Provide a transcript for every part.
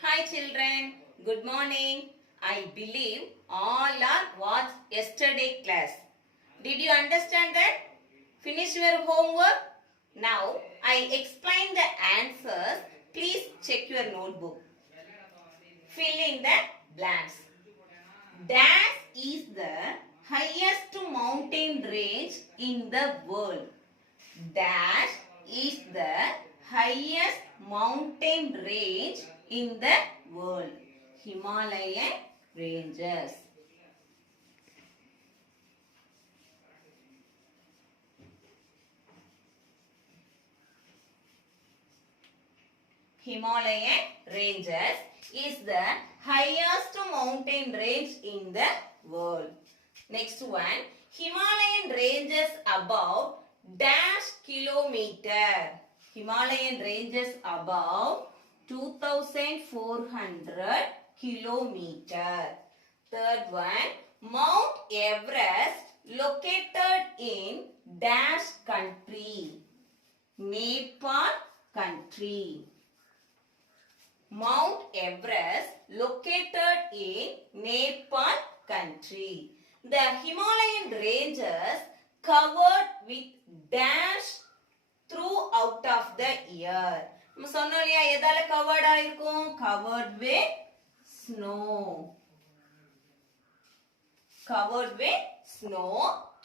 Hi children, good morning. I believe all are watched yesterday class. Did you understand that? Finish your homework? Now I explain the answers. Please check your notebook. Fill in the blanks. Dash is the highest mountain range in the world. Dash is the highest mountain range in the world. Himalayan ranges. Himalayan ranges is the highest mountain range in the world. Next one, Himalayan ranges above dash kilometer. Himalayan ranges above 2400 kilometer. Third one, Mount Everest located in dash country. Nepal country. Mount Everest located in Nepal country. The Himalayan ranges covered with dash throughout of the year. நம்ம சொன்னோம் இல்லையா எதால covered ஆயிருக்கும்? Covered with snow. Covered with snow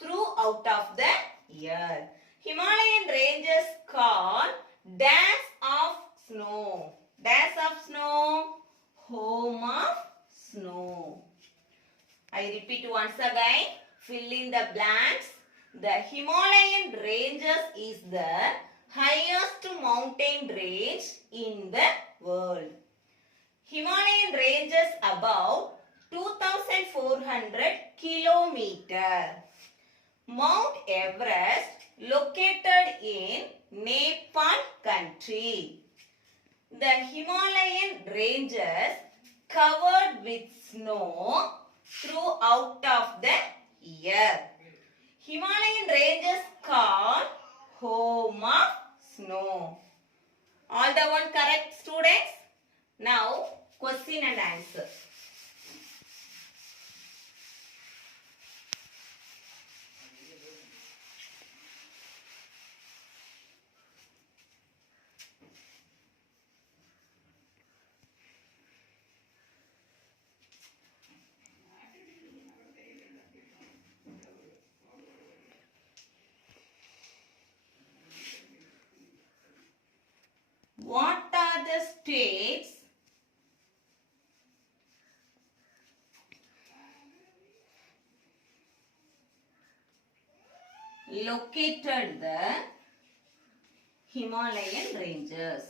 throughout of the year. Himalayan ranges called dash of snow. Dash of snow, home of snow. I repeat once again, fill in the blanks. The Himalayan ranges is the highest mountain range in the world. Himalayan ranges above 2400 kilometer. Mount Everest located in Nepal country. The Himalayan ranges covered with snow throughout of the year. Himalayan ranges called home of snow. All the one correct students? Now question and answer. What are the states located the Himalayan ranges?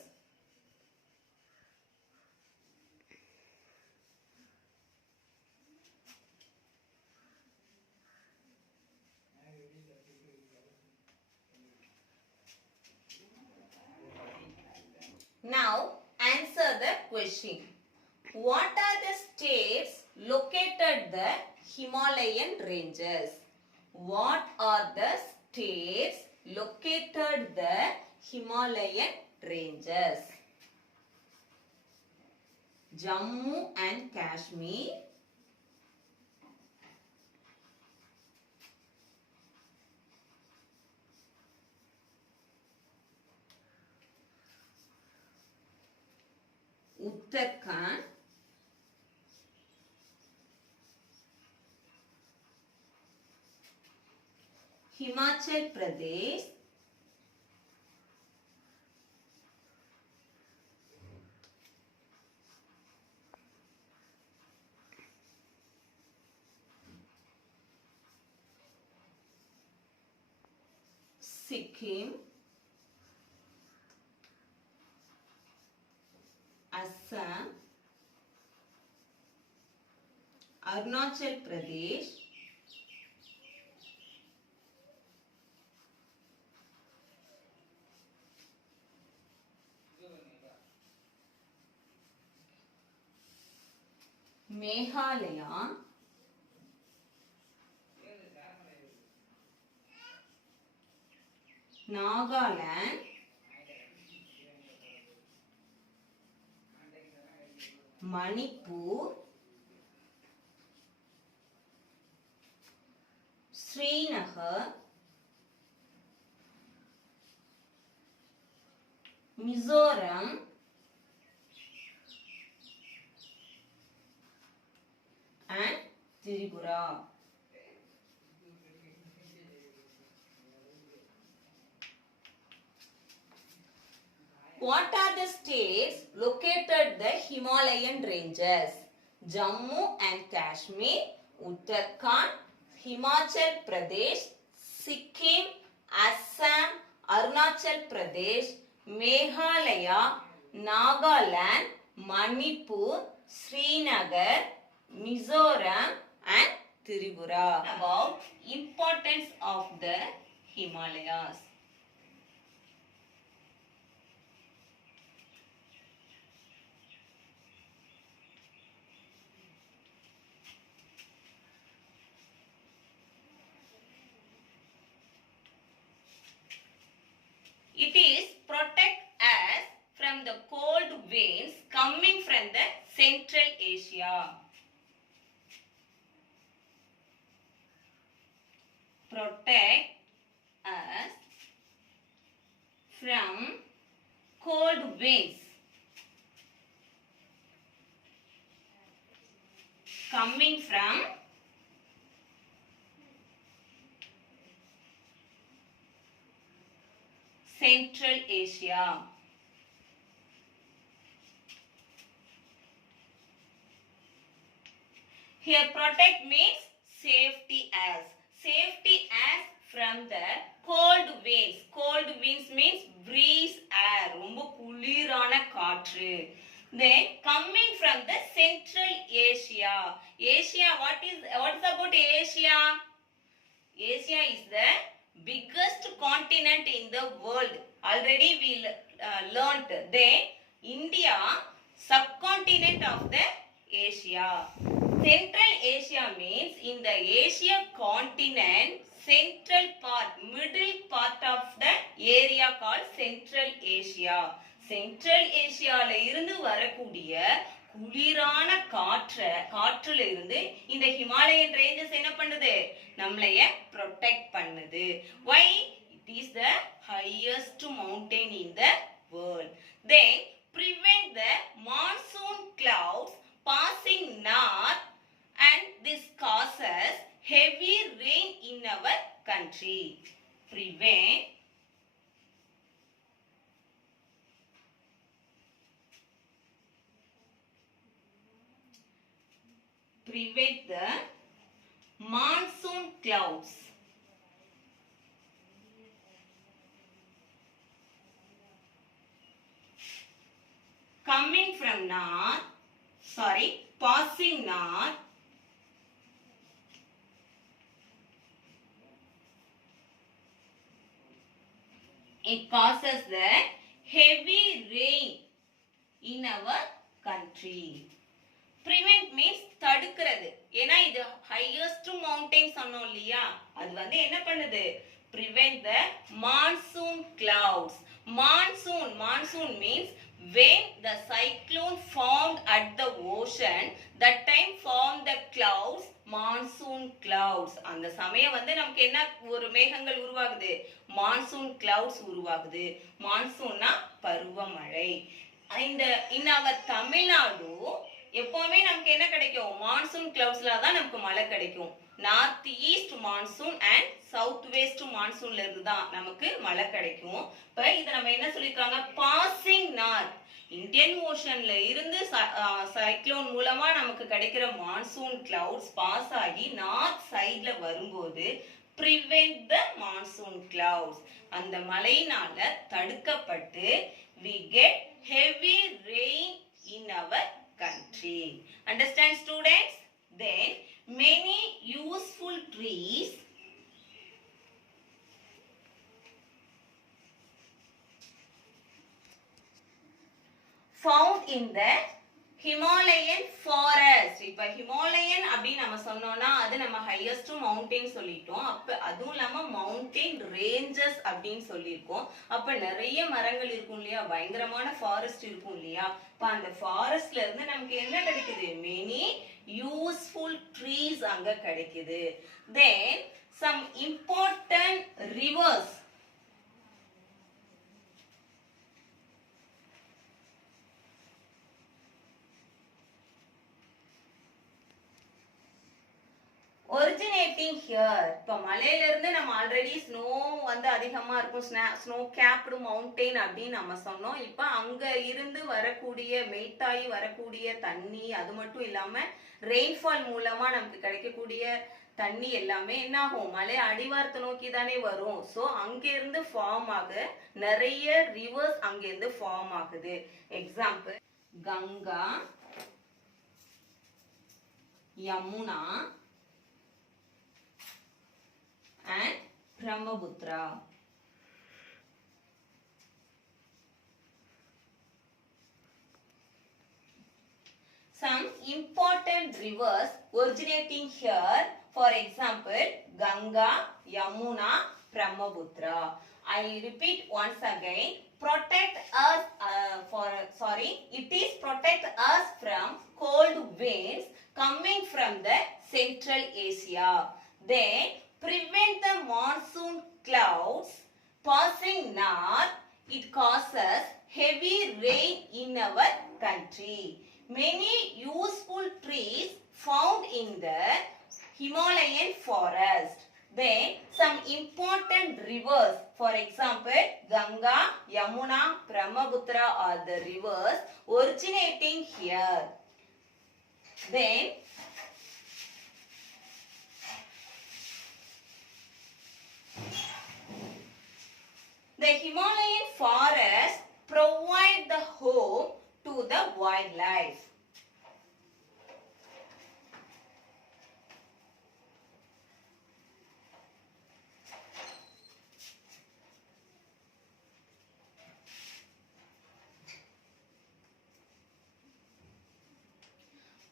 Now answer the question. What are the states located the Himalayan ranges? What are the states located the Himalayan ranges? Jammu and Kashmir, Uttarakhand, Himachal Pradesh, Sikkim, Assam, Arunachal Pradesh, Meghalaya, Nagaland, Manipur, Srinagar, Mizoram, and Tripura. What are the states located the Himalayan ranges? Jammu and Kashmir, Uttarakhand, Himachal Pradesh, Sikkim, Assam, Arunachal Pradesh, Meghalaya, Nagaland, Manipur, Srinagar, Mizoram and Tripura. About importance of the Himalayas. It is protect us from the cold winds coming from the Central Asia. Protect us from cold winds coming from Central Asia. Here protect means safety as. Safety as from the cold winds. Cold winds means breeze air. ரொம்ப குளிரான காற்று. Then coming from the Central Asia. Asia, what's about Asia? Asia is the biggest continent in the world. Already we learnt. Then India, subcontinent of the Asia. Central Asia means in the Asia continent, central part, middle part of the area called Central Asia. Central Asiaல இருந்து வரக்கூடிய குளிரான காற்றுல இருந்து இந்த Himalayan ranges என்ன பண்ணுது, நம்மளைய protect பண்ணுது. Why? It is the highest mountain in the world. Then prevent the monsoon clouds passing north, and this causes heavy rain in our country. Prevent the monsoon clouds coming from north, passing north, it causes the heavy rain in our country. Prevent means தடுக்கிறது. ஏன்னா இது highest mountain சொன்னோம் இல்லையா, அது வந்து என்ன பண்ணுது, prevent the monsoon clouds. Monsoon means when the cyclone formed at the ocean, that time form the clouds, monsoon clouds. அந்த சமயம் வந்து நமக்கு என்ன ஒரு மேகங்கள் உருவாகுது, monsoon clouds உருவாகுது. மான்சூன்னா பருவமழை. in our தமிழ்நாடு எப்பவுமே நமக்கு என்ன கிடைக்கும், மான்சூன் கிளவுட்ஸ்ல தான் நமக்கு மழை கிடைக்கும். North east monsoon and south west மான்சூன்ல இருந்து தான் நமக்கு மழை கிடைக்கும். இப்ப இத நம்ம என்ன சொல்லிருக்காங்க, பாசிங் நார்த், இந்தியன் ஓஷன்ல இருந்து சைக்ளோன் மூலமா நமக்கு கிடைக்கிற மான்சூன் கிளவுட்ஸ் பாஸ் ஆகி நார்த் சைட்ல வரும்போது prevent the monsoon clouds, அந்த மழையினால தடுக்கப்பட்டு we get heavy rain in our country. Understand students? Then many useful trees found in the Himalayan forest. இப்ப ஹிமாலயன் அப்படின்னு நம்ம சொன்னோம்னா அது நம்ம ஹையஸ்ட் மவுண்டைன் சொல்லிட்டோம். அப்ப அதுவும் இல்லாம மவுண்டைன் ரேஞ்சஸ் அப்படின்னு சொல்லியிருக்கோம். அப்ப நிறைய மரங்கள் இருக்கும் இல்லையா, பயங்கரமான ஃபாரஸ்ட் இருக்கும் இல்லையா. இப்ப அந்த ஃபாரஸ்ட்ல இருந்து நமக்கு என்ன கிடைக்குது, மெனி யூஸ்ஃபுல் ட்ரீஸ் அங்க கிடைக்குது. Then some important rivers. Originating here. இப்போ மலையில இருந்து நம்ம ஆல்ரெடி ஸ்னோ வந்து அதிகமா இருக்கும், ஸ்னோ கேப்டு மவுண்டெயின் அப்படின்னு நம்ம சொன்னோம். இப்போ அங்க இருந்து வரக்கூடிய மெல்டாயி வரக்கூடிய தண்ணி, அது மட்டும் இல்லாம ரெயின்ஃபால் மூலமா நமக்கு கிடைக்கக்கூடிய தண்ணி எல்லாமே என்ன ஆகும், மலை அடிவாரத்தை நோக்கி தானே வரும். ஸோ அங்க இருந்து ஃபார்ம் ஆக நிறைய ரிவர்ஸ் அங்க இருந்து ஃபார்ம் ஆகுது. எக்ஸாம்பிள் Ganga, Yamuna and Brahmaputra. Some important rivers originating here, for example, Ganga, Yamuna, Brahmaputra. I repeat once again, protect us it is protect us from cold winds coming from the Central Asia. Then prevent the monsoon clouds passing north. It causes heavy rain in our country. Many useful trees found in the Himalayan forest. Then some important rivers, for example, Ganga, Yamuna, Brahmaputra are the rivers originating here. Then the Himalayan forest provide the home to the wildlife.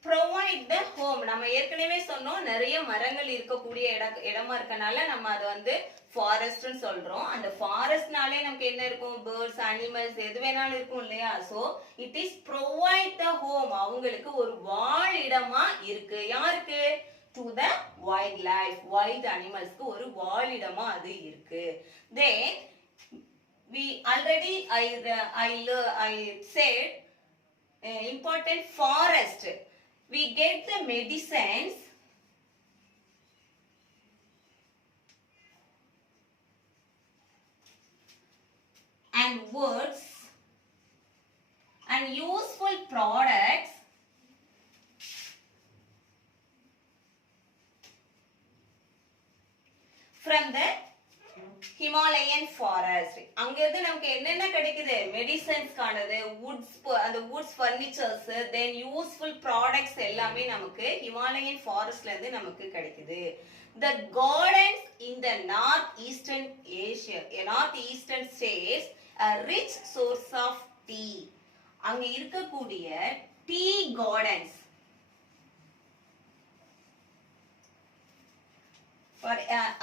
Provide the home. நம்ம ஏற்கனவே சொன்னோம், நிறைய மரங்கள் இருக்கக்கூடிய இடமா இருக்கனால நம்ம அதை வந்து ஃபாரஸ்ட்னு சொல்றோம். அந்த ஃபாரஸ்ட்னாலே நமக்கு என்ன இருக்கும், பேர்ட்ஸ், அனிமல்ஸ் எது வேணாலும் இருக்கும் இல்லையா. So it is provide the home, அவங்களுக்கு ஒரு வாழிடமா இருக்கு. யாருக்கு, to the wild life, wild அனிமல்ஸ்க்கு ஒரு வாழிடமா அது இருக்கு. தென் we already I said important forest. We get the medicines and woods and useful products from the Himalayan forest. அங்க இருந்து நமக்கு என்னென்ன கிடைக்குது, மெடிசன்ஸ் காணது, வுட்ஸ், அந்த வுட்ஸ் ஃபர்னிச்சர்ஸ், தென் யூஸ்ஃபுல் ப்ராடக்ட்ஸ் எல்லாமே நமக்கு ஹிமாலயன் ஃபாரஸ்ட்ல இருந்து நமக்கு கிடைக்குது. The gardens in the northeastern states a rich source of tea. அங்க இருக்கக்கூடிய டீ கார்டன்ஸ்,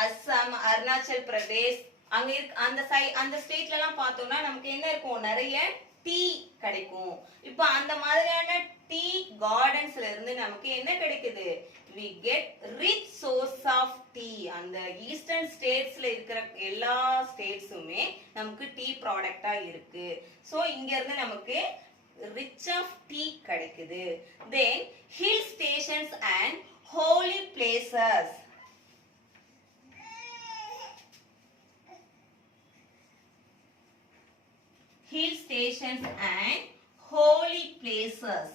அஸ்ஸாம், அருணாச்சல் பிரதேஷ், அங்க அந்த ஸ்டேட்ல எல்லாம் பார்த்தோம்னா நமக்கு என்ன இருக்கும், நிறைய டீ கிடைக்கும். இப்ப அந்த மாதிரியான டீ கார்டன்ஸ்ல இருந்து நமக்கு என்ன கிடைக்குது, we get rich source of tea. அந்த ஈஸ்டர்ன் ஸ்டேட்ஸ்ல இருக்கிற எல்லா ஸ்டேட்ஸுமே நமக்கு டீ ப்ராடக்ட்டா இருக்கு. சோ இங்க இருந்து நமக்கு ரிச் ஆஃப் டீ கிடைக்குது. Then hill stations and holy places. Hill stations and holy places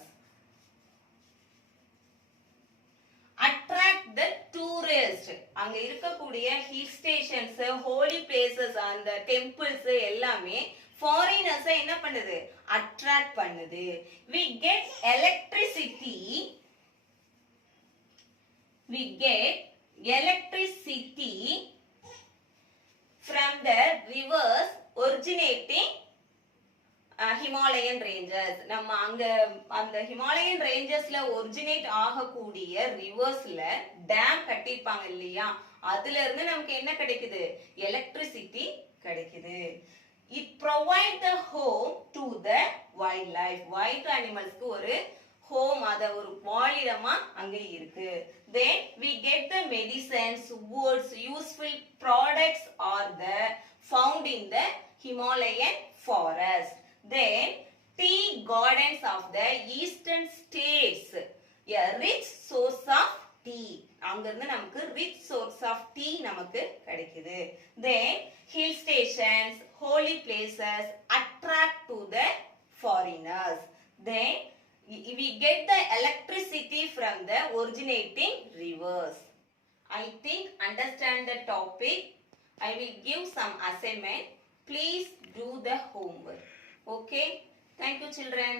attract the tourist. அங்க இருக்கக்கூடிய hill stations, holy places, அந்த temples எல்லாமே foreigners என்ன பண்ணுது, attract பண்ணுது. We get electricity from the rivers originating Himalayan ranges. நம்ம அங்க அந்த ஹிமாலயன் ரேஞ்சஸ்ல ஒரிஜினேட் ஆகக்கூடிய ரிவர்ஸ்ல டேம் கட்டிருப்பாங்க இல்லையா, அதுல இருந்து நமக்கு என்ன கிடைக்குது, எலக்ட்ரிசிட்டி கிடைக்குது. It provide the home to the wildlife. wild animalsக்கு ஒரு home, அத ஒரு வாழிடமா அங்க இருக்கு. Then we get the medicines, woods, useful products are the found in the Himalayan forest. Then tea gardens of the eastern states, a rich source of tea. அங்கிருந்து நமக்கு rich source of tea நமக்கு கிடைக்குது. Then hill stations, holy places attract to the foreigners. Then we get the electricity from the originating rivers. I think understand the topic. I will give some assignment. Please do the homework. Okay? Thank you, children.